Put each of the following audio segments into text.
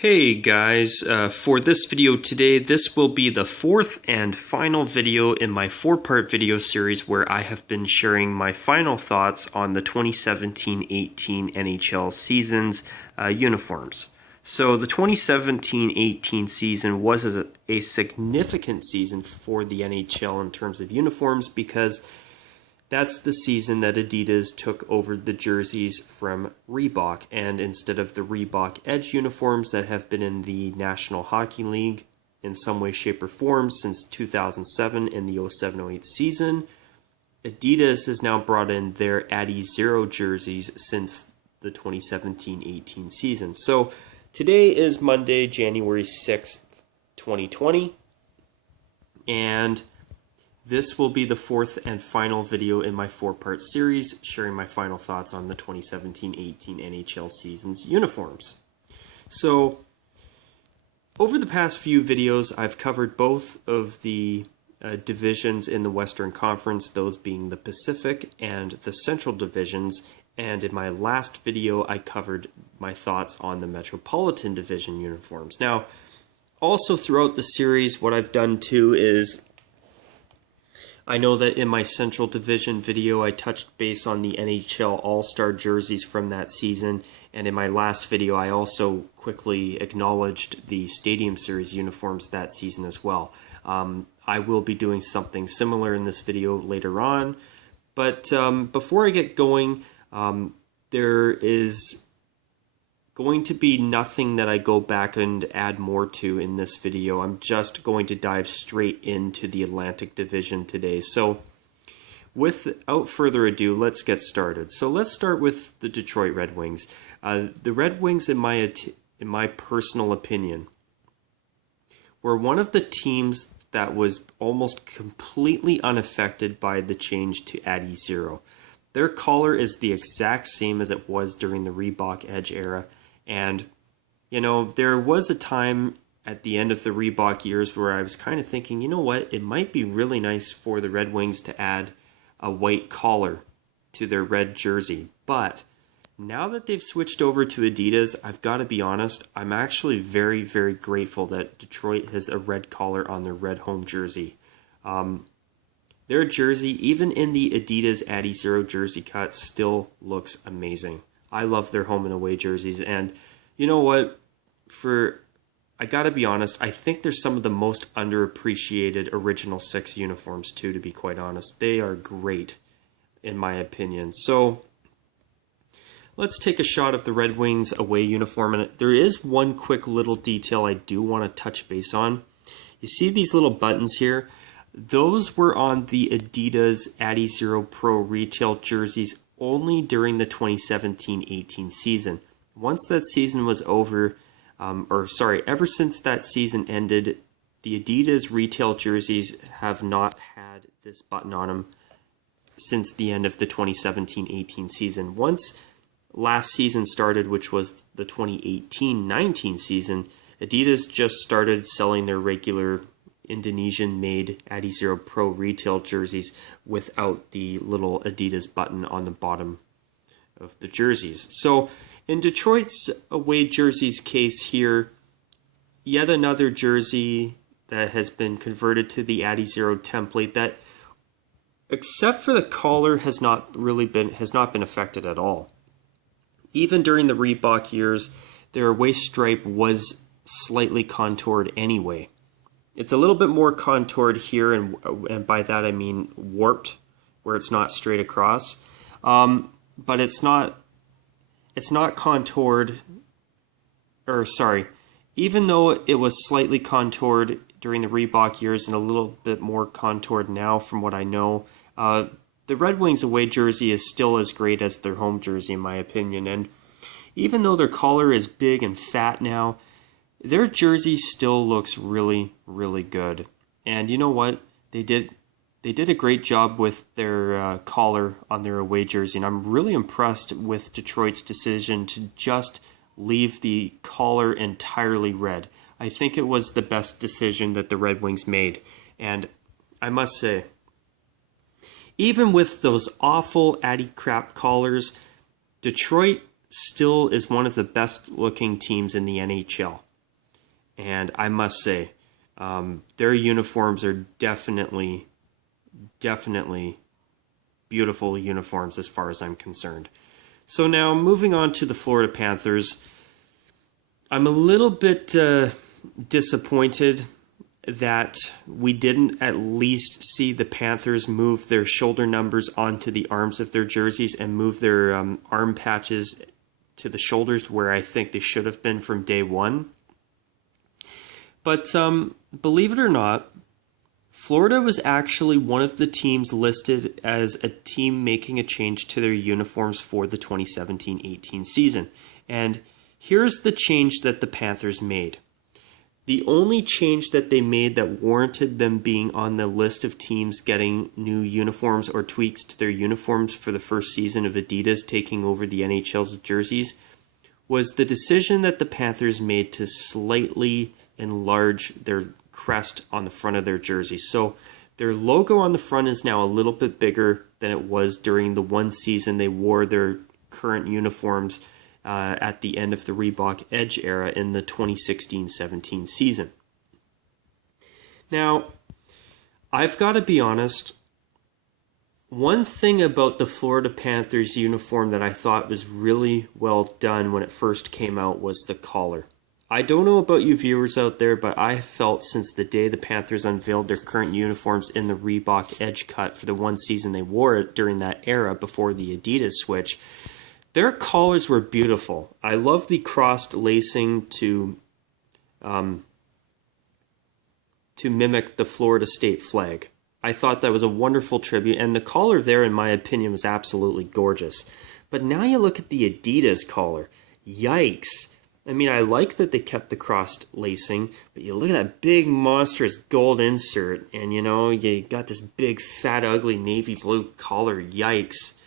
Hey guys, for this video today, this will be the fourth and final video in my four-part video series where I have been sharing my final thoughts on the 2017-18 NHL season's uniforms. So the 2017-18 season was a significant season for the NHL in terms of uniforms because that's the season that Adidas took over the jerseys from Reebok, and instead of the Reebok Edge uniforms that have been in the National Hockey League in some way, shape, or form since 2007 in the 07-08 season, Adidas has now brought in their Adi Zero jerseys since the 2017-18 season. So today is Monday, January 6th, 2020, and this will be the fourth and final video in my four-part series, sharing my final thoughts on the 2017-18 NHL season's uniforms. So, over the past few videos, I've covered both of the divisions in the Western Conference, those being the Pacific and the Central divisions, and in my last video, I covered my thoughts on the Metropolitan Division uniforms. Now, also throughout the series, what I've done too is I know that in my Central Division video, I touched base on the NHL All-Star jerseys from that season, and in my last video, I also quickly acknowledged the Stadium Series uniforms that season as well. I will be doing something similar in this video later on, but before I get going, there is going to be nothing that I go back and add more to in this video. I'm just going to dive straight into the Atlantic Division today. So without further ado, let's get started. So let's start with the Detroit Red Wings. The Red Wings, in my personal opinion, were one of the teams that was almost completely unaffected by the change to Adi Zero. Their collar is the exact same as it was during the Reebok Edge era. And, you know, there was a time at the end of the Reebok years where I was kind of thinking, you know what, it might be really nice for the Red Wings to add a white collar to their red jersey. But now that they've switched over to Adidas, I've got to be honest, I'm actually very, very grateful that Detroit has a red collar on their red home jersey. Their jersey, even in the Adidas Adi Zero jersey cut, still looks amazing. I love their home and away jerseys, and you know what? I gotta be honest, I think they're some of the most underappreciated Original Six uniforms too, to be quite honest. They are great, in my opinion. So, let's take a shot of the Red Wings away uniform, and there is one quick little detail I do want to touch base on. You see these little buttons here? Those were on the Adidas Adi Zero Pro retail jerseys only during the 2017-18 season. Once that season was over, ever since that season ended, the Adidas retail jerseys have not had this button on them since the end of the 2017-18 season. Once last season started, which was the 2018-19 season, Adidas just started selling their regular Indonesian-made Adi Zero Pro retail jerseys without the little Adidas button on the bottom of the jerseys. So in Detroit's away jerseys case here, yet another jersey that has been converted to the Adi Zero template that, except for the collar, has not been affected at all. Even during the Reebok years, their away stripe was slightly contoured anyway. It's a little bit more contoured here, and by that I mean warped, where it's not straight across. But it's not contoured, even though it was slightly contoured during the Reebok years and a little bit more contoured now from what I know, the Red Wings away jersey is still as great as their home jersey in my opinion. And even though their collar is big and fat now, their jersey still looks really, really good. And you know what? They did a great job with their collar on their away jersey, and I'm really impressed with Detroit's decision to just leave the collar entirely red. I think it was the best decision that the Red Wings made. And I must say, even with those awful Adi crap collars, Detroit still is one of the best looking teams in the NHL. And I must say, their uniforms are definitely beautiful uniforms as far as I'm concerned. So now moving on to the Florida Panthers, I'm a little bit disappointed that we didn't at least see the Panthers move their shoulder numbers onto the arms of their jerseys and move their arm patches to the shoulders where I think they should have been from day one. But believe it or not, Florida was actually one of the teams listed as a team making a change to their uniforms for the 2017-18 season. And here's the change that the Panthers made. The only change that they made that warranted them being on the list of teams getting new uniforms or tweaks to their uniforms for the first season of Adidas taking over the NHL's jerseys was the decision that the Panthers made to slightly enlarge their crest on the front of their jerseys. So their logo on the front is now a little bit bigger than it was during the one season they wore their current uniforms at the end of the Reebok Edge era in the 2016-17 season. Now, I've got to be honest, one thing about the Florida Panthers uniform that I thought was really well done when it first came out was the collar. I don't know about you viewers out there, but I have felt since the day the Panthers unveiled their current uniforms in the Reebok Edge cut for the one season they wore it during that era before the Adidas switch, their collars were beautiful. I love the crossed lacing to mimic the Florida state flag. I thought that was a wonderful tribute, and the collar there, in my opinion, was absolutely gorgeous. But now you look at the Adidas collar. Yikes. I mean, I like that they kept the crossed lacing, but you look at that big, monstrous gold insert, and you got this big, fat, ugly navy blue collar. Yikes.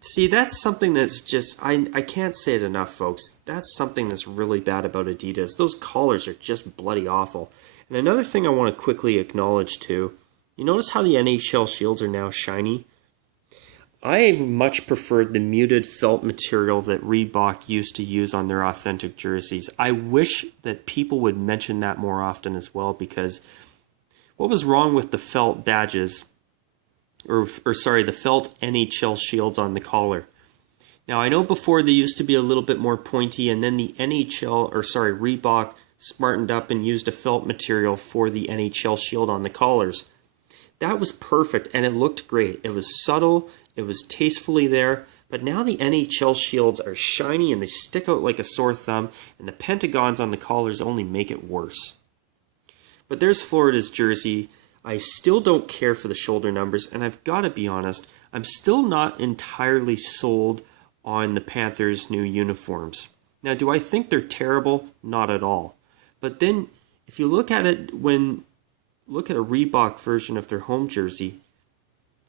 See, that's something that's just, I can't say it enough, folks. That's something that's really bad about Adidas. Those collars are just bloody awful. And another thing I want to quickly acknowledge, too, you notice how the NHL shields are now shiny? I much preferred the muted felt material that Reebok used to use on their authentic jerseys. I wish that people would mention that more often as well, because what was wrong with the felt badges, the felt NHL shields on the collar? Now, I know before they used to be a little bit more pointy, and then the Reebok smartened up and used a felt material for the NHL shield on the collars. That was perfect, and it looked great. It was subtle. It was tastefully there, but now the NHL shields are shiny and they stick out like a sore thumb, and the pentagons on the collars only make it worse. But there's Florida's jersey. I still don't care for the shoulder numbers, and I've got to be honest, I'm still not entirely sold on the Panthers' new uniforms. Now, do I think they're terrible? Not at all. But then, if you look at it look at a Reebok version of their home jersey,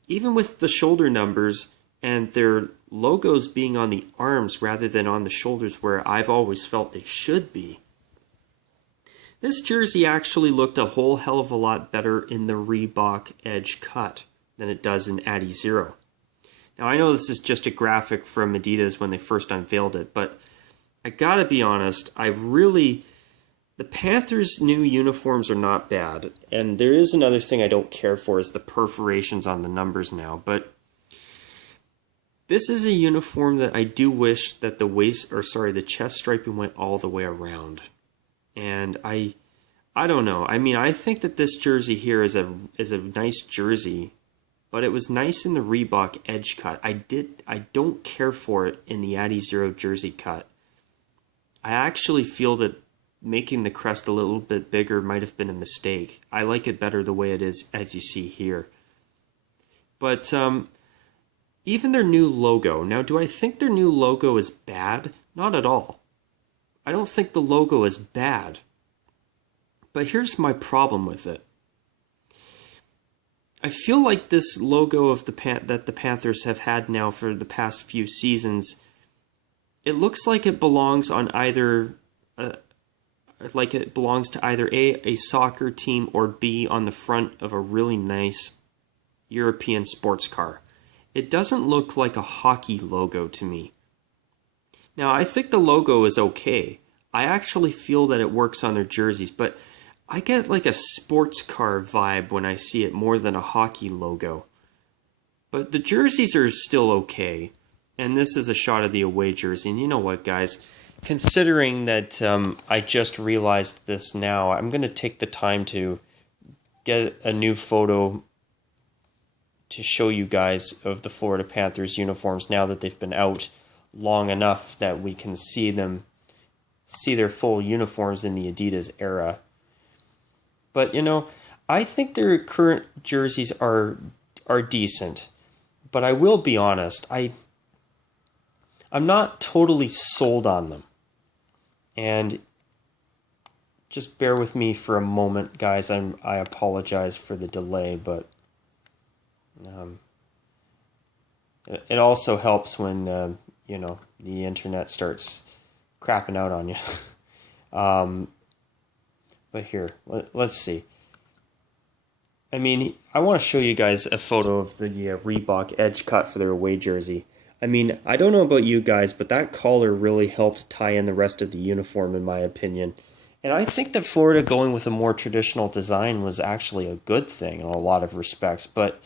even with the shoulder numbers and their logos being on the arms rather than on the shoulders where I've always felt they should be, this jersey actually looked a whole hell of a lot better in the Reebok Edge cut than it does in Adi Zero. Now, I know this is just a graphic from Adidas when they first unveiled it, but I gotta be honest, the Panthers' new uniforms are not bad, and there is another thing I don't care for is the perforations on the numbers now, but this is a uniform that I do wish that the chest striping went all the way around. And I don't know. I mean, I think that this jersey here is a nice jersey, but it was nice in the Reebok Edge cut. I don't care for it in the Adi Zero jersey cut. I actually feel that making the crest a little bit bigger might have been a mistake. I like it better the way it is, as you see here. But even their new logo. Now, do I think their new logo is bad? Not at all. I don't think the logo is bad. But here's my problem with it. I feel like this logo of that the Panthers have had now for the past few seasons, it looks like it belongs on either a soccer team, or B, on the front of a really nice European sports car. It doesn't look like a hockey logo to me. Now, I think the logo is okay. I actually feel that it works on their jerseys, but I get like a sports car vibe when I see it more than a hockey logo. But the jerseys are still okay. And this is a shot of the away jersey. And you know what, guys? Considering that I just realized this now, I'm going to take the time to get a new photo to show you guys of the Florida Panthers uniforms now that they've been out long enough that we can see their full uniforms in the Adidas era. But, you know, I think their current jerseys are decent. But I will be honest, I'm not totally sold on them. And just bear with me for a moment, guys. I apologize for the delay, but it also helps when you know, the internet starts crapping out on you. But here, let's see. I mean, I want to show you guys a photo of the Reebok edge cut for their away jersey. I mean, I don't know about you guys, but that collar really helped tie in the rest of the uniform, in my opinion. And I think that Florida going with a more traditional design was actually a good thing in a lot of respects. But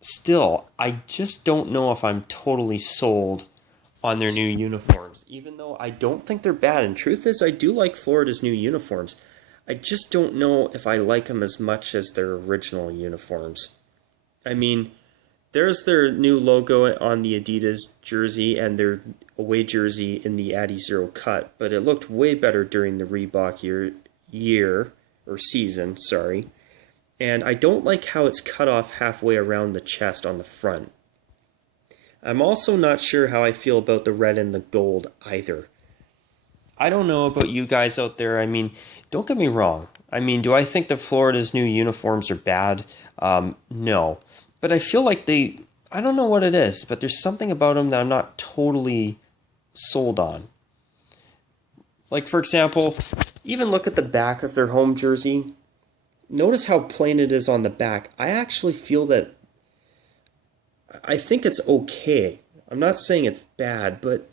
still, I just don't know if I'm totally sold on their new uniforms, even though I don't think they're bad. And truth is, I do like Florida's new uniforms. I just don't know if I like them as much as their original uniforms. I mean, there's their new logo on the Adidas jersey and their away jersey in the Adi Zero cut, but it looked way better during the Reebok season. And I don't like how it's cut off halfway around the chest on the front. I'm also not sure how I feel about the red and the gold either. I don't know about you guys out there. I mean, don't get me wrong. I mean, do I think that Florida's new uniforms are bad? No. But I feel like I don't know what it is, but there's something about them that I'm not totally sold on. Like, for example, even look at the back of their home jersey. Notice how plain it is on the back. I actually feel that I think it's okay. I'm not saying it's bad, but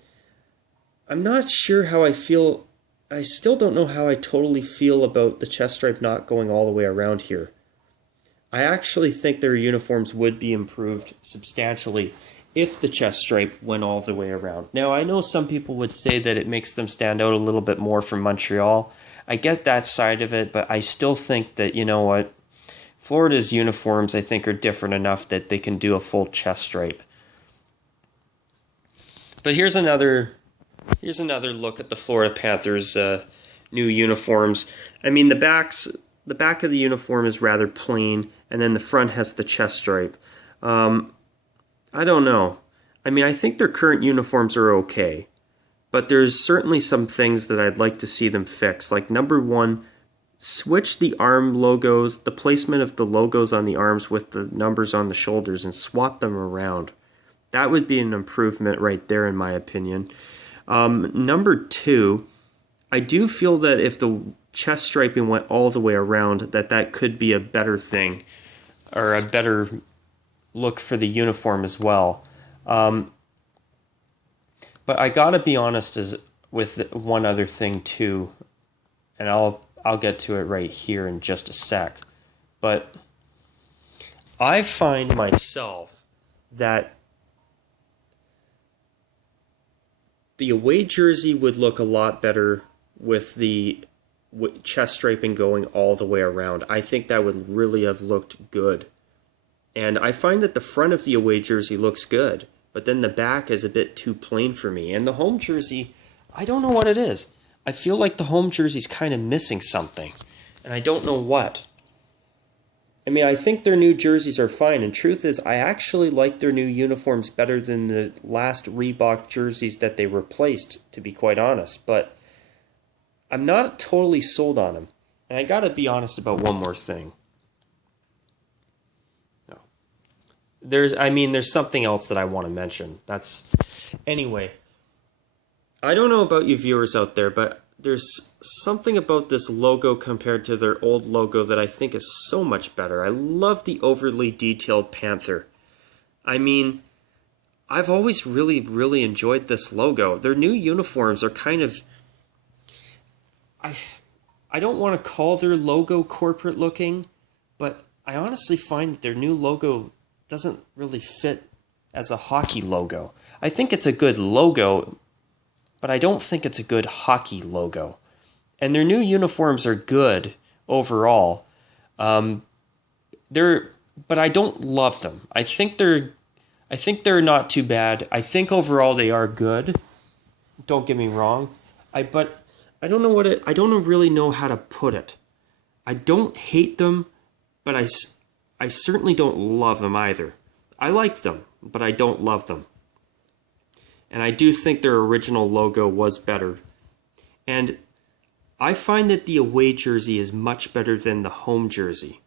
I'm not sure how I feel. I still don't know how I totally feel about the chest stripe not going all the way around here. I actually think their uniforms would be improved substantially if the chest stripe went all the way around. Now, I know some people would say that it makes them stand out a little bit more from Montreal. I get that side of it, but I still think that, you know what, Florida's uniforms, I think, are different enough that they can do a full chest stripe. But here's another look at the Florida Panthers' new uniforms. I mean, the back of the uniform is rather plain, and then the front has the chest stripe. I don't know. I mean, I think their current uniforms are okay, but there's certainly some things that I'd like to see them fix. Like, number one, switch the arm logos, the placement of the logos on the arms with the numbers on the shoulders, and swap them around. That would be an improvement right there, in my opinion. Number two, I do feel that if the chest striping went all the way around, that could be a better thing, or a better look for the uniform as well. But I gotta be honest with one other thing too, and I'll get to it right here in just a sec. But I find myself that the away jersey would look a lot better with the chest striping going all the way around. I think that would really have looked good. And I find that the front of the away jersey looks good, but then the back is a bit too plain for me. And the home jersey, I don't know what it is. I feel like the home jersey's kind of missing something, and I don't know what. I mean, I think their new jerseys are fine, and truth is, I actually like their new uniforms better than the last Reebok jerseys that they replaced, to be quite honest. But I'm not totally sold on them. And I gotta be honest about one more thing. No. There's something else that I want to mention. Anyway, I don't know about you viewers out there, but there's something about this logo compared to their old logo that I think is so much better. I love the overly detailed panther. I mean, I've always really, really enjoyed this logo. Their new uniforms are kind of I I don't want to call their logo corporate looking, but I honestly find that their new logo doesn't really fit as a hockey logo. I think it's a good logo, but I don't think it's a good hockey logo. And their new uniforms are good overall. But I don't love them. I think they're not too bad. I think overall they are good. Don't get me wrong. But I don't know I don't really know how to put it. I don't hate them, but I certainly don't love them either. I like them, but I don't love them. And I do think their original logo was better. And I find that the away jersey is much better than the home jersey.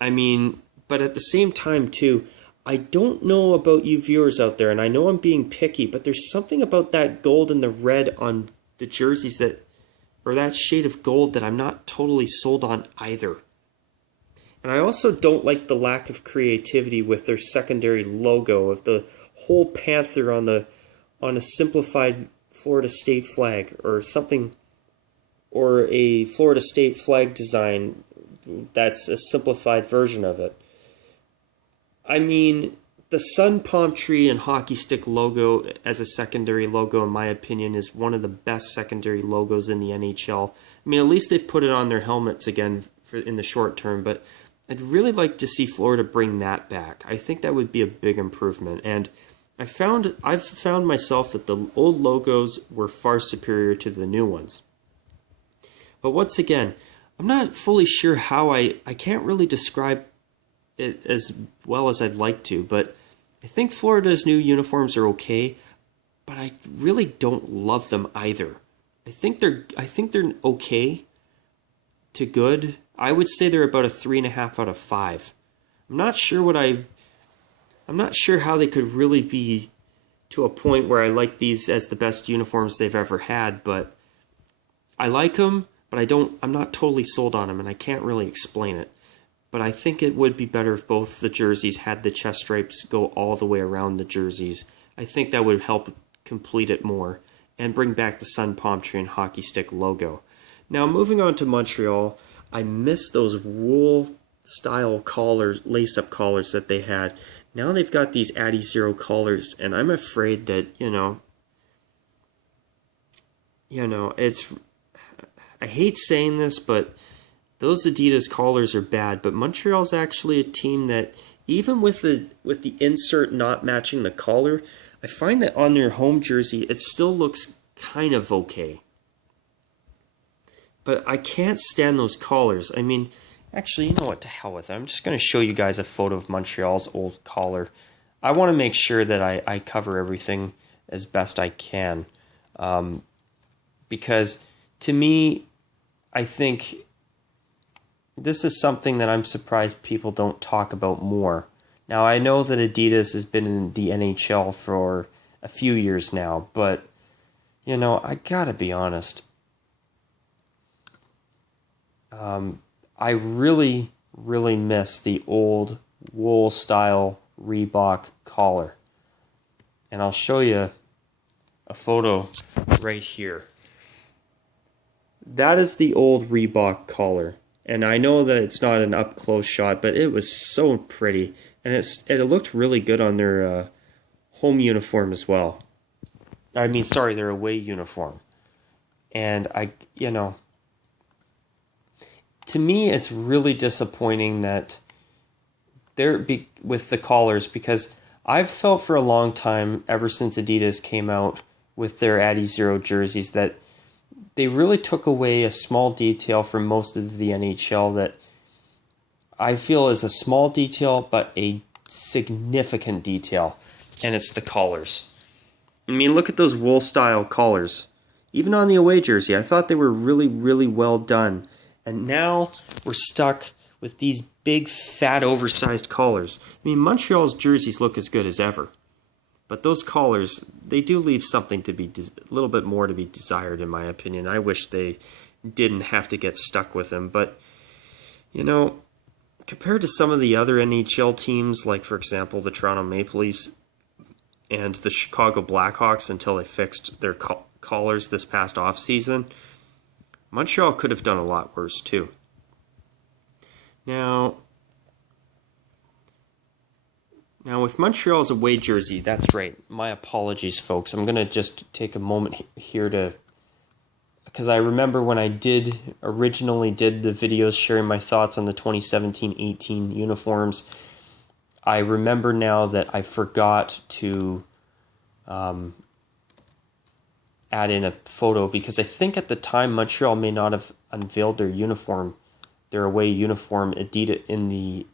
I mean, but at the same time too, I don't know about you viewers out there, and I know I'm being picky, but there's something about that gold and the red on the jerseys or that shade of gold that I'm not totally sold on either. And I also don't like the lack of creativity with their secondary logo of the whole panther on a simplified Florida State flag or something, or a Florida State flag design that's a simplified version of it. I mean, the sun palm tree and hockey stick logo as a secondary logo, in my opinion, is one of the best secondary logos in the NHL. I mean, at least they've put it on their helmets again in the short term, but I'd really like to see Florida bring that back. I think that would be a big improvement. And I've found myself that the old logos were far superior to the new ones. But once again, I'm not fully sure how I can't really describe it as well as I'd like to, but I think Florida's new uniforms are okay, but I really don't love them either. I think they're okay to good. I would say they're about a 3.5 out of 5. I'm not sure how they could really be to a point where I like these as the best uniforms they've ever had, but I like them, but I'm not totally sold on them, and I can't really explain it. But I think it would be better if both the jerseys had the chest stripes go all the way around the jerseys. I think that would help complete it more and bring back the sun palm tree and hockey stick logo. Now, moving on to Montreal, I miss those wool-style collars, lace-up collars that they had. Now they've got these Addy Zero collars, and I'm afraid that, it's... I hate saying this, but those Adidas collars are bad. But Montreal's actually a team that, even with the insert not matching the collar, I find that on their home jersey, it still looks kind of okay. But I can't stand those collars. I mean, actually, you know what, to hell with it. I'm just going to show you guys a photo of Montreal's old collar. I want to make sure that I cover everything as best I can. Because, to me, I think this is something that I'm surprised people don't talk about more. Now, I know that Adidas has been in the NHL for a few years now, but, I gotta be honest. I really, really miss the old wool-style Reebok collar. And I'll show you a photo right here. That is the old Reebok collar. And I know that it's not an up-close shot, but it was so pretty. And it looked really good on their home uniform as well. I mean, sorry, their away uniform. And to me, it's really disappointing that with the collars, because I've felt for a long time, ever since Adidas came out with their Addy Zero jerseys, that they really took away a small detail from most of the NHL that I feel is a small detail, but a significant detail, and it's the collars. I mean, look at those wool-style collars. Even on the away jersey, I thought they were really, really well done. And now we're stuck with these big, fat, oversized collars. I mean, Montreal's jerseys look as good as ever. But those collars, they do leave something to be a little bit more to be desired, in my opinion. I wish they didn't have to get stuck with them. But, compared to some of the other NHL teams, like, for example, the Toronto Maple Leafs and the Chicago Blackhawks until they fixed their collars this past offseason, Montreal could have done a lot worse too. Now with Montreal's away jersey, that's right. My apologies, folks. I'm going to just take a moment here because I remember when I originally did the videos sharing my thoughts on the 2017-18 uniforms, I remember now that I forgot to add in a photo because I think at the time Montreal may not have unveiled their away uniform in the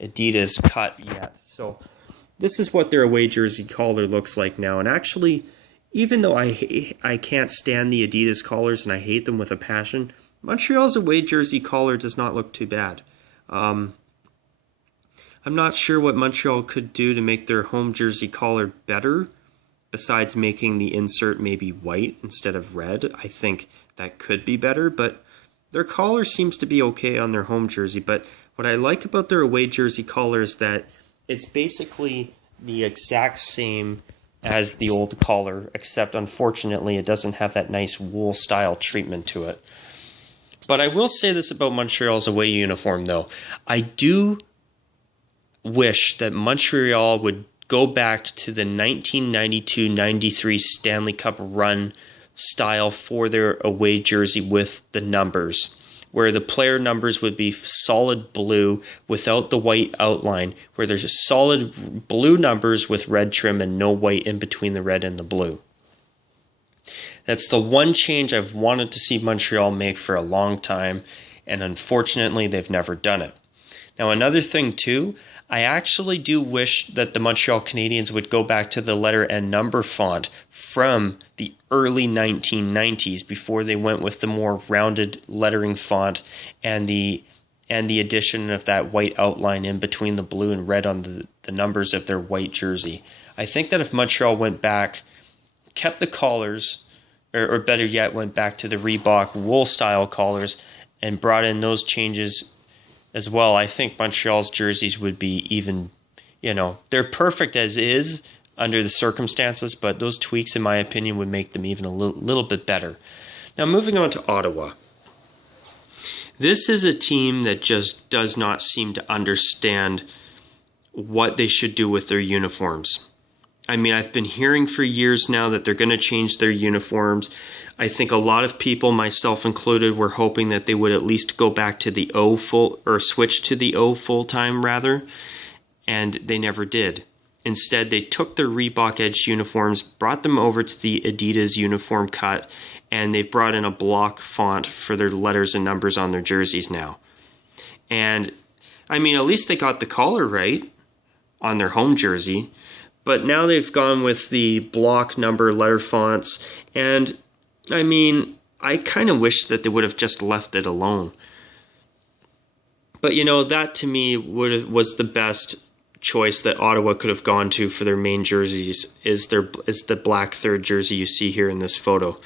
Adidas cut yet. So this is what their away jersey collar looks like now. And actually, even though I can't stand the Adidas collars and I hate them with a passion, Montreal's away jersey collar does not look too bad. I'm not sure what Montreal could do to make their home jersey collar better, besides making the insert maybe white instead of red. I think that could be better, but their collar seems to be okay on their home jersey. But what I like about their away jersey collar is that it's basically the exact same as the old collar, except unfortunately it doesn't have that nice wool style treatment to it. But I will say this about Montreal's away uniform though. I do wish that Montreal would go back to the 1992-93 Stanley Cup run style for their away jersey with the numbers, where the player numbers would be solid blue without the white outline, where there's solid blue numbers with red trim and no white in between the red and the blue. That's the one change I've wanted to see Montreal make for a long time, and unfortunately they've never done it. Now another thing too, I actually do wish that the Montreal Canadiens would go back to the letter and number font from the early 1990s before they went with the more rounded lettering font and the addition of that white outline in between the blue and red on the numbers of their white jersey. I think that if Montreal went back, kept the collars, or better yet, went back to the Reebok wool style collars and brought in those changes as well, I think Montreal's jerseys would be even, they're perfect as is under the circumstances, but those tweaks, in my opinion, would make them even a little bit better. Now, moving on to Ottawa. This is a team that just does not seem to understand what they should do with their uniforms. I mean, I've been hearing for years now that they're going to change their uniforms. I think a lot of people, myself included, were hoping that they would at least go back to the switch to the O full-time rather, and they never did. Instead, they took their Reebok Edge uniforms, brought them over to the Adidas uniform cut, and they've brought in a block font for their letters and numbers on their jerseys now. And, I mean, at least they got the collar right on their home jersey. But now they've gone with the block number letter fonts, and I mean, I kind of wish that they would have just left it alone. But that to me was the best choice that Ottawa could have gone to for their main jerseys is the black third jersey you see here in this photo.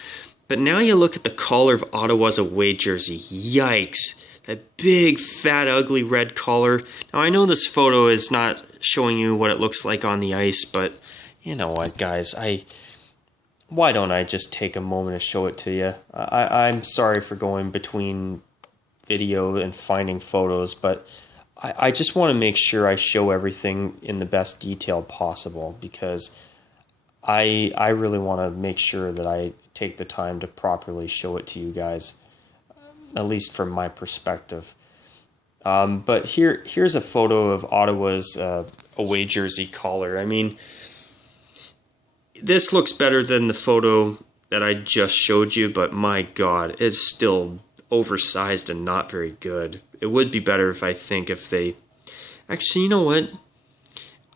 But now you look at the collar of Ottawa's away jersey. Yikes. That big, fat, ugly red collar. Now, I know this photo is not showing you what it looks like on the ice, but you know what, guys? Why don't I just take a moment to show it to you? I'm sorry for going between video and finding photos, but I just want to make sure I show everything in the best detail possible because I really want to make sure that I take the time to properly show it to you guys, at least from my perspective. But here's a photo of Ottawa's away jersey collar. I mean, this looks better than the photo that I just showed you, but my God, it's still oversized and not very good. It would be better if they... Actually, you know what?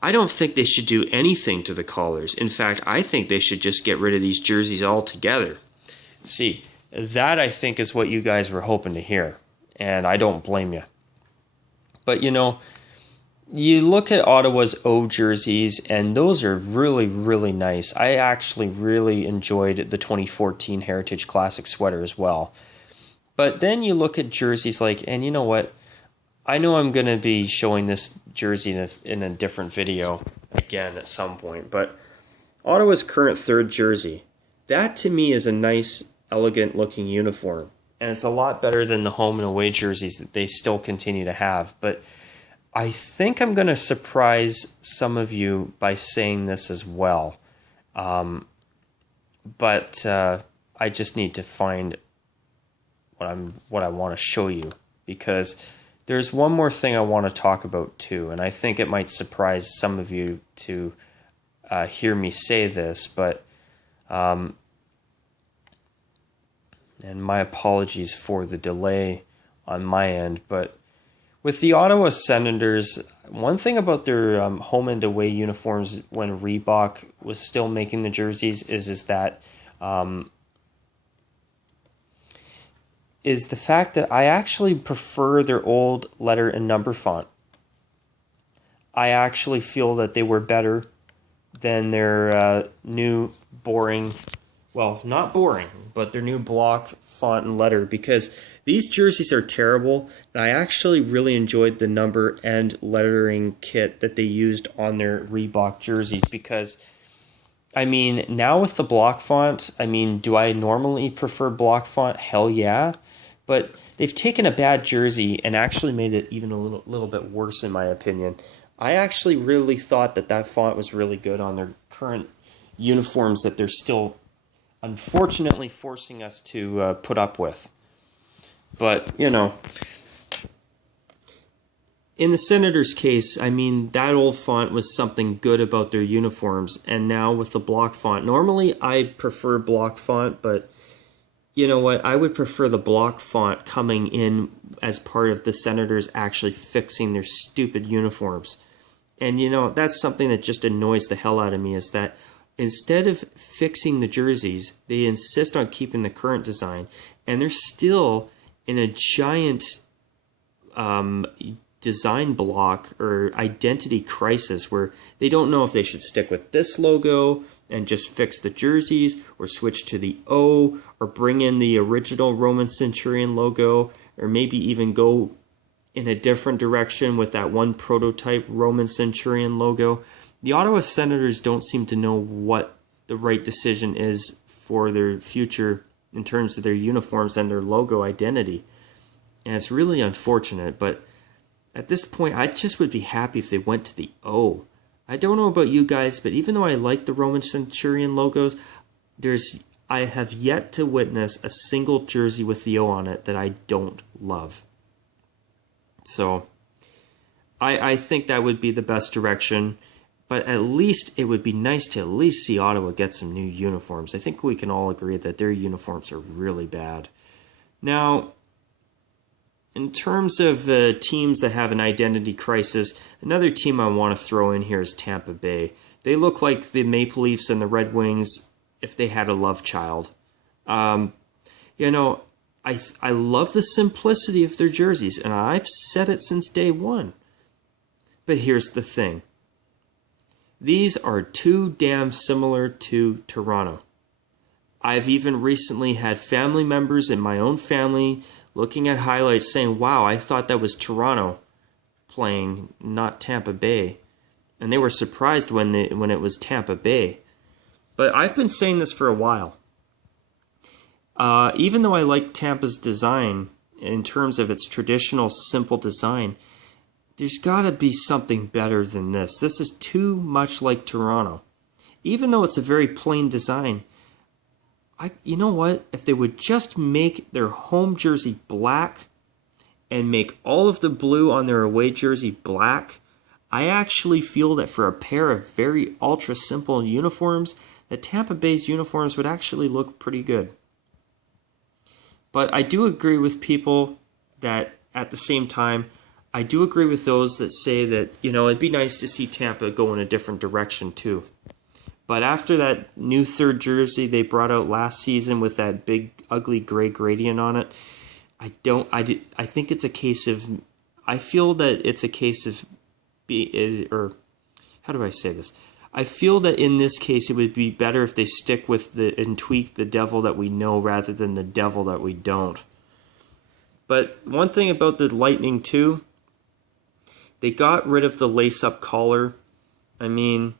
I don't think they should do anything to the collars. In fact, I think they should just get rid of these jerseys altogether. See, that I think is what you guys were hoping to hear, and I don't blame you. But you look at Ottawa's O jerseys, and those are really, really nice. I actually really enjoyed the 2014 Heritage Classic sweater as well. But then you look at jerseys and you know what? I know I'm going to be showing this jersey in a different video again at some point, but Ottawa's current third jersey, That to me is a nice, elegant looking uniform. And it's a lot better than the home and away jerseys that they still continue to have. But I think I'm going to surprise some of you by saying this as well. But I just need to find what I want to show you, because there's one more thing I want to talk about too, and I think it might surprise some of you to hear me say this, but and my apologies for the delay on my end, but with the Ottawa Senators, one thing about their home and away uniforms when Reebok was still making the jerseys is that is the fact that I actually prefer their old letter and number font. I actually feel that they were better than their new boring, well, not boring, but their new block font and letter, because these jerseys are terrible, and I actually really enjoyed the number and lettering kit that they used on their Reebok jerseys, because I mean, now with the block font, I mean, do I normally prefer block font? Hell yeah. But they've taken a bad jersey and actually made it even a little bit worse, in my opinion. I actually really thought that font was really good on their current uniforms that they're still, unfortunately, forcing us to put up with. But, you know, in the Senators' case, I mean, that old font was something good about their uniforms. And now with the block font, normally I prefer block font, but you know what? I would prefer the block font coming in as part of the Senators actually fixing their stupid uniforms. And, you know, that's something that just annoys the hell out of me, is that instead of fixing the jerseys, they insist on keeping the current design. And they're still in a giant design block or identity crisis where they don't know if they should stick with this logo and just fix the jerseys, or switch to the O, or bring in the original Roman Centurion logo, or maybe even go in a different direction with that one prototype Roman Centurion logo. The Ottawa Senators don't seem to know what the right decision is for their future in terms of their uniforms and their logo identity. And it's really unfortunate, but at this point, I just would be happy if they went to the O. I don't know about you guys, but even though I like the Roman Centurion logos, I have yet to witness a single jersey with the O on it that I don't love. So, I think that would be the best direction, but at least it would be nice to at least see Ottawa get some new uniforms. I think we can all agree that their uniforms are really bad. Now, in terms of teams that have an identity crisis, another team I want to throw in here is Tampa Bay. They look like the Maple Leafs and the Red Wings if they had a love child. You know, I love the simplicity of their jerseys, and I've said it since day one. But here's the thing. These are too damn similar to Toronto. I've even recently had family members in my own family looking at highlights saying, wow, I thought that was Toronto playing, not Tampa Bay. And they were surprised when it was Tampa Bay. But I've been saying this for a while. Even though I like Tampa's design in terms of its traditional, simple design, there's got to be something better than this. This is too much like Toronto. Even though it's a very plain design, you know what? If they would just make their home jersey black and make all of the blue on their away jersey black, I actually feel that for a pair of very ultra simple uniforms, that Tampa Bay's uniforms would actually look pretty good. But I do agree with people that at the same time, I do agree with those that say that, you know, it'd be nice to see Tampa go in a different direction too. But after that new third jersey they brought out last season with that big ugly gray gradient on it, I think it's a case of, I feel that it's a case of, or how do I say this? I feel that in this case it would be better if they stick with and tweak the devil that we know rather than the devil that we don't. But one thing about the Lightning too, they got rid of the lace-up collar. I mean,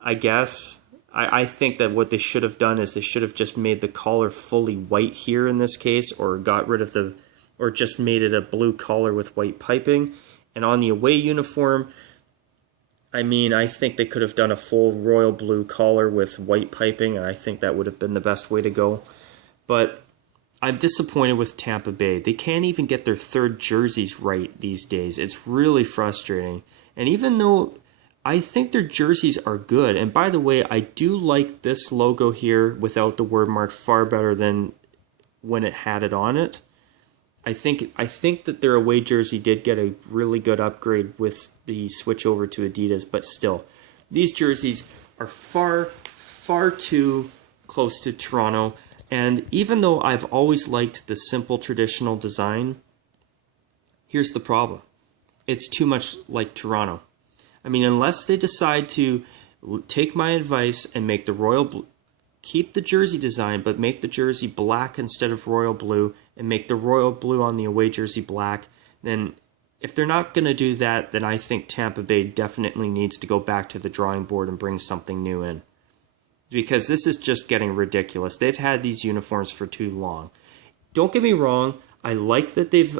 I guess. I think that what they should have done is they should have just made the collar fully white here in this case, or got rid of the, or just made it a blue collar with white piping. And on the away uniform, I mean, I think they could have done a full royal blue collar with white piping, and I think that would have been the best way to go. But I'm disappointed with Tampa Bay. They can't even get their third jerseys right these days. It's really frustrating. And even though I think their jerseys are good, and by the way, I do like this logo here without the word mark far better than when it had it on it. I think that their away jersey did get a really good upgrade with the switch over to Adidas, but still, these jerseys are far too close to Toronto. And even though I've always liked the simple traditional design, here's the problem. It's too much like Toronto. I mean, unless they decide to take my advice and make the royal keep the jersey design, but make the jersey black instead of royal blue, and make the royal blue on the away jersey black, then if they're not going to do that, then I think Tampa Bay definitely needs to go back to the drawing board and bring something new in. Because this is just getting ridiculous. They've had these uniforms for too long. Don't get me wrong, I like that they've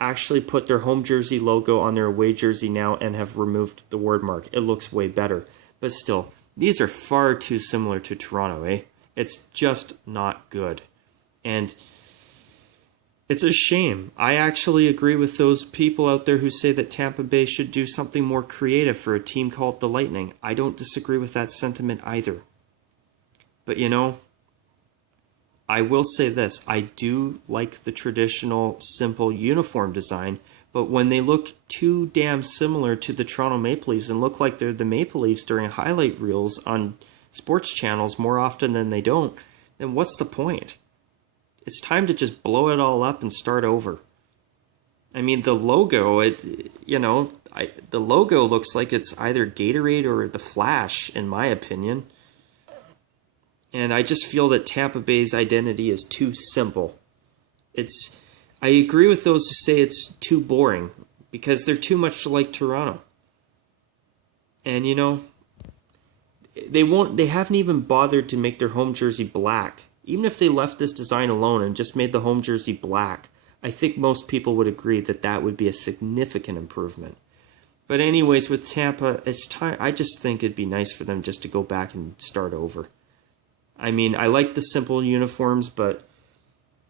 actually put their home jersey logo on their away jersey now and have removed the word mark. It looks way better. But still, these are far too similar to Toronto, eh? It's just not good. And it's a shame. I actually agree with those people out there who say that Tampa Bay should do something more creative for a team called the Lightning. I don't disagree with that sentiment either. But you know, I will say this, I do like the traditional simple uniform design, but when they look too damn similar to the Toronto Maple Leafs and look like they're the Maple Leafs during highlight reels on sports channels more often than they don't, then what's the point? It's time to just blow it all up and start over. I mean, the logo, the logo looks like it's either Gatorade or the Flash, in my opinion. And I just feel that Tampa Bay's identity is too simple. I agree with those who say it's too boring, because they're too much like Toronto. And you know, they haven't even bothered to make their home jersey black. Even if they left this design alone and just made the home jersey black, I think most people would agree that that would be a significant improvement. But anyways, with Tampa, it's time. I just think it'd be nice for them just to go back and start over. I mean, I like the simple uniforms, but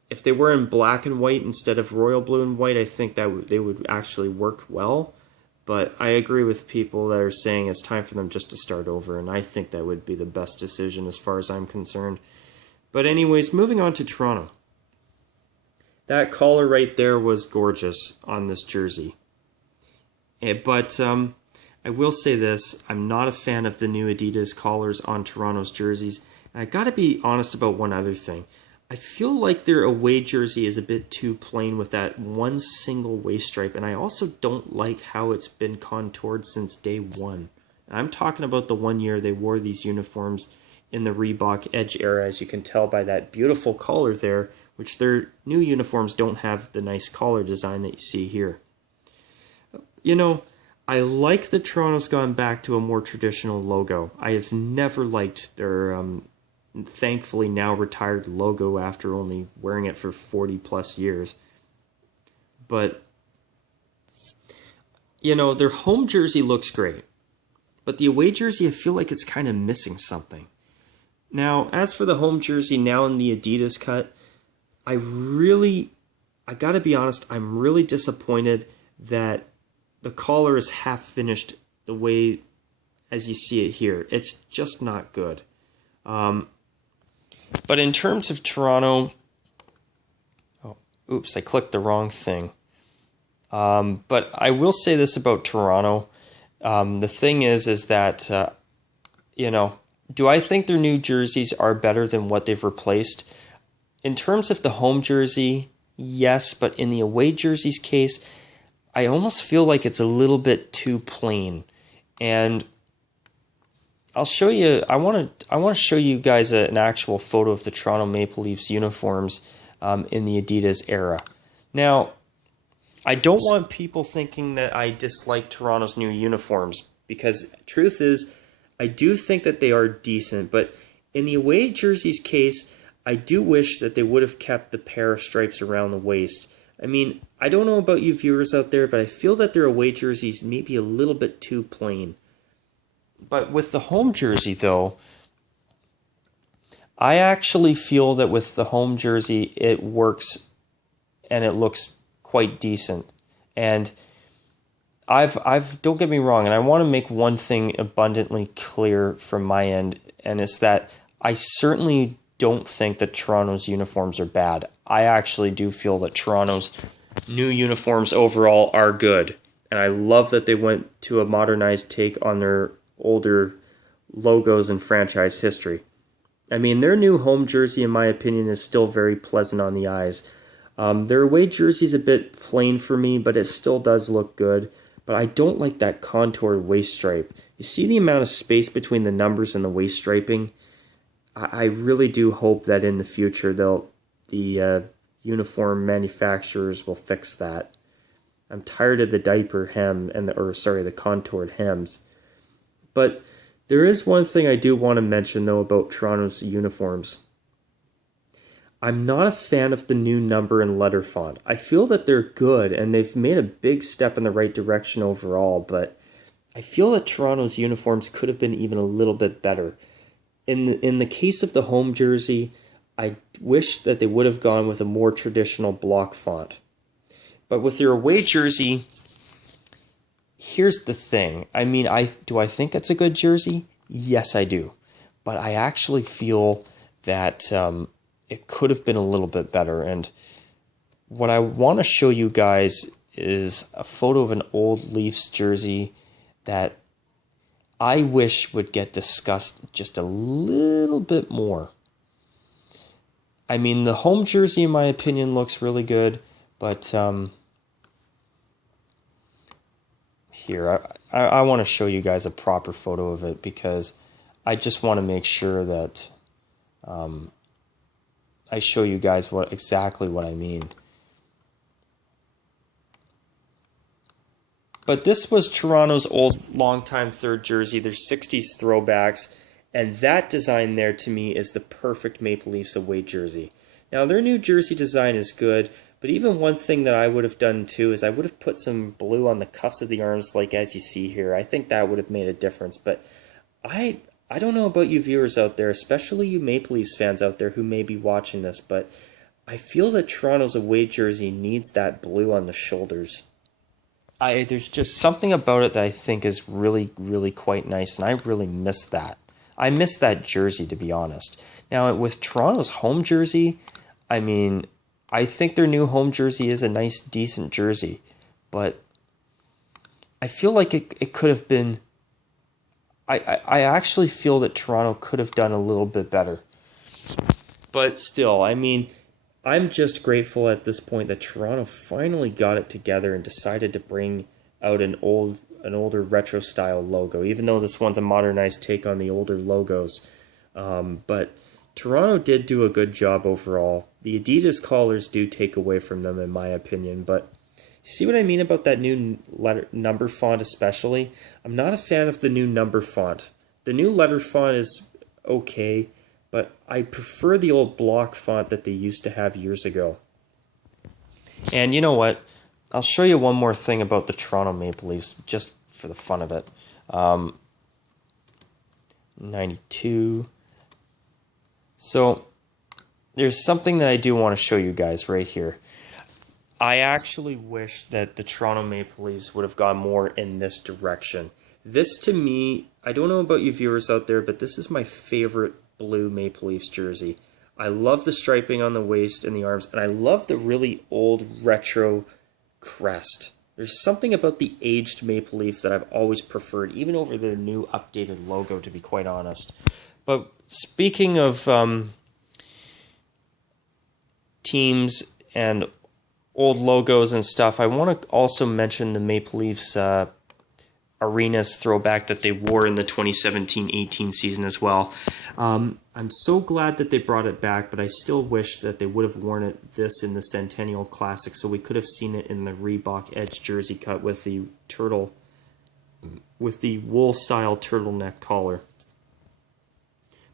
if they were in black and white instead of royal blue and white, I think that they would actually work well. But I agree with people that are saying it's time for them just to start over, and I think that would be the best decision as far as I'm concerned. But anyways, moving on to Toronto. That collar right there was gorgeous on this jersey. But I will say this, I'm not a fan of the new Adidas collars on Toronto's jerseys. And I gotta be honest about one other thing. I feel like their away jersey is a bit too plain with that one single waist stripe, and I also don't like how it's been contoured since day one. And I'm talking about the 1 year they wore these uniforms in the Reebok Edge era, as you can tell by that beautiful collar there, which their new uniforms don't have the nice collar design that you see here. You know, I like that Toronto's gone back to a more traditional logo. I have never liked their thankfully now retired logo after only wearing it for 40 plus years. But, you know, their home jersey looks great. But the away jersey, I feel like it's kind of missing something. Now, as for the home jersey now in the Adidas cut, I gotta be honest, I'm really disappointed that the collar is half finished the way as you see it here. It's just not good. But in terms of Toronto, oops, I clicked the wrong thing. But I will say this about Toronto. The thing is that, you know, do I think their new jerseys are better than what they've replaced? In terms of the home jersey, yes, but in the away jersey's case, I almost feel like it's a little bit too plain. And I'll show you, I want to show you guys an actual photo of the Toronto Maple Leafs uniforms in the Adidas era. Now, I don't want people thinking that I dislike Toronto's new uniforms, because truth is, I do think that they are decent, but in the away jerseys case, I do wish that they would have kept the pair of stripes around the waist. I mean, I don't know about you viewers out there, but I feel that their away jerseys may be a little bit too plain. But with the home jersey, though, I actually feel that with the home jersey, it works and it looks quite decent. And I've don't get me wrong, and I want to make one thing abundantly clear from my end, and it's that I certainly don't think that Toronto's uniforms are bad. I actually do feel that Toronto's new uniforms overall are good, and I love that they went to a modernized take on their older logos and franchise history. I mean, their new home jersey, in my opinion, is still very pleasant on the eyes. Their away jersey is a bit plain for me, but it still does look good. But I don't like that contoured waist stripe. You see the amount of space between the numbers and the waist striping? I really do hope that in the future the uniform manufacturers will fix that. I'm tired of the diaper hem and the contoured hems. But there is one thing I do want to mention though about Toronto's uniforms. I'm not a fan of the new number and letter font. I feel that they're good and they've made a big step in the right direction overall, but I feel that Toronto's uniforms could have been even a little bit better. In the case of the home jersey, I wish that they would have gone with a more traditional block font. But with their away jersey, here's the thing. I mean, do I think it's a good jersey? Yes, I do. But I actually feel that it could have been a little bit better. And what I want to show you guys is a photo of an old Leafs jersey that I wish would get discussed just a little bit more. I mean, the home jersey, in my opinion, looks really good, but here, I want to show you guys a proper photo of it because I just want to make sure that I show you guys exactly what I mean. But this was Toronto's old longtime third jersey, their 60s throwbacks, and that design there to me is the perfect Maple Leafs away jersey. Now their new jersey design is good, but even one thing that I would have done too is I would have put some blue on the cuffs of the arms like as you see here. I think that would have made a difference, but I don't know about you viewers out there, especially you Maple Leafs fans out there who may be watching this, but I feel that Toronto's away jersey needs that blue on the shoulders. There's just something about it that I think is really, really quite nice, and I really miss that. I miss that jersey, to be honest. Now, with Toronto's home jersey, I mean, I think their new home jersey is a nice, decent jersey, but I feel like it could have been... I actually feel that Toronto could have done a little bit better. But still, I mean, I'm just grateful at this point that Toronto finally got it together and decided to bring out an older retro style logo, even though this one's a modernized take on the older logos. But Toronto did do a good job overall. The Adidas collars do take away from them, in my opinion, but see what I mean about that new number font especially? I'm not a fan of the new number font. The new letter font is okay, but I prefer the old block font that they used to have years ago. And you know what? I'll show you one more thing about the Toronto Maple Leafs, just for the fun of it. 92. So, there's something that I do want to show you guys right here. I actually wish that the Toronto Maple Leafs would have gone more in this direction. This, to me, I don't know about you viewers out there, but this is my favorite blue Maple Leafs jersey. I love the striping on the waist and the arms, and I love the really old retro crest. There's something about the aged Maple Leaf that I've always preferred, even over the new updated logo, to be quite honest. But speaking of teams and old logos and stuff, I want to also mention the Maple Leafs arenas throwback that they wore in the 2017-18 season as well. I'm so glad that they brought it back, but I still wish that they would have worn this in the Centennial Classic, so we could have seen it in the Reebok Edge jersey cut with the wool style turtleneck collar.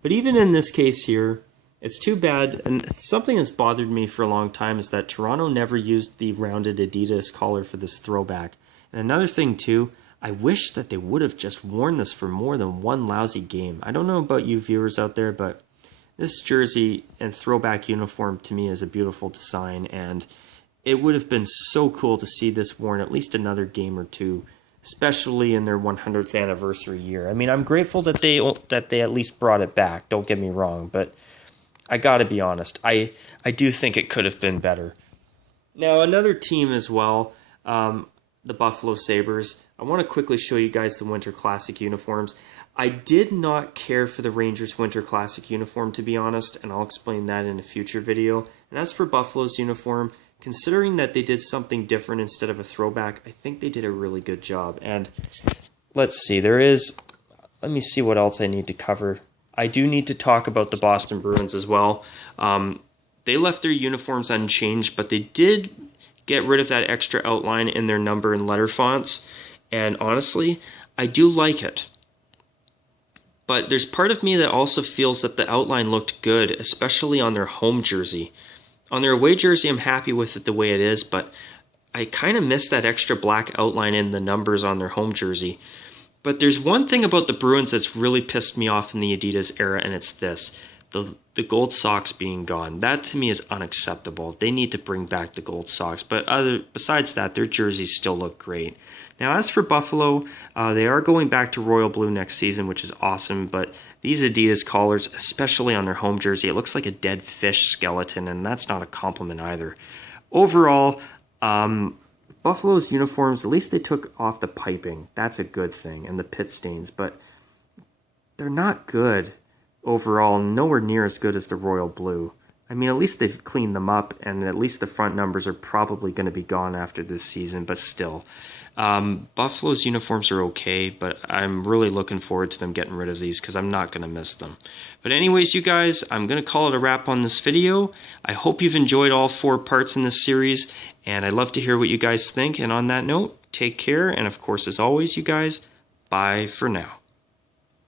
But even in this case here, it's too bad, and something that's bothered me for a long time is that Toronto never used the rounded Adidas collar for this throwback. And another thing too, I wish that they would have just worn this for more than one lousy game. I don't know about you viewers out there, but this jersey and throwback uniform to me is a beautiful design, and it would have been so cool to see this worn at least another game or two, especially in their 100th anniversary year. I mean, I'm grateful that they at least brought it back, don't get me wrong, but I gotta be honest, I do think it could have been better. Now, another team as well, the Buffalo Sabres. I want to quickly show you guys the Winter Classic uniforms. I did not care for the Rangers Winter Classic uniform, to be honest, and I'll explain that in a future video. And as for Buffalo's uniform, considering that they did something different instead of a throwback, I think they did a really good job. And let's see, let me see what else I need to cover. I do need to talk about the Boston Bruins as well. They left their uniforms unchanged, but they did get rid of that extra outline in their number and letter fonts. And honestly, I do like it. But there's part of me that also feels that the outline looked good, especially on their home jersey. On their away jersey, I'm happy with it the way it is, but I kind of miss that extra black outline in the numbers on their home jersey. But there's one thing about the Bruins that's really pissed me off in the Adidas era, and it's this. The gold socks being gone. That to me is unacceptable. They need to bring back the gold socks. But besides that, their jerseys still look great. Now, as for Buffalo, they are going back to royal blue next season, which is awesome. But these Adidas collars, especially on their home jersey, it looks like a dead fish skeleton, and that's not a compliment either. Overall, Buffalo's uniforms, at least they took off the piping. That's a good thing, and the pit stains. But they're not good overall, nowhere near as good as the royal blue. I mean, at least they've cleaned them up, and at least the front numbers are probably going to be gone after this season, but still. Buffalo's uniforms are okay, but I'm really looking forward to them getting rid of these because I'm not going to miss them. But anyways, you guys, I'm going to call it a wrap on this video. I hope you've enjoyed all 4 parts in this series, and I'd love to hear what you guys think. And on that note, take care, and of course, as always, you guys, bye for now.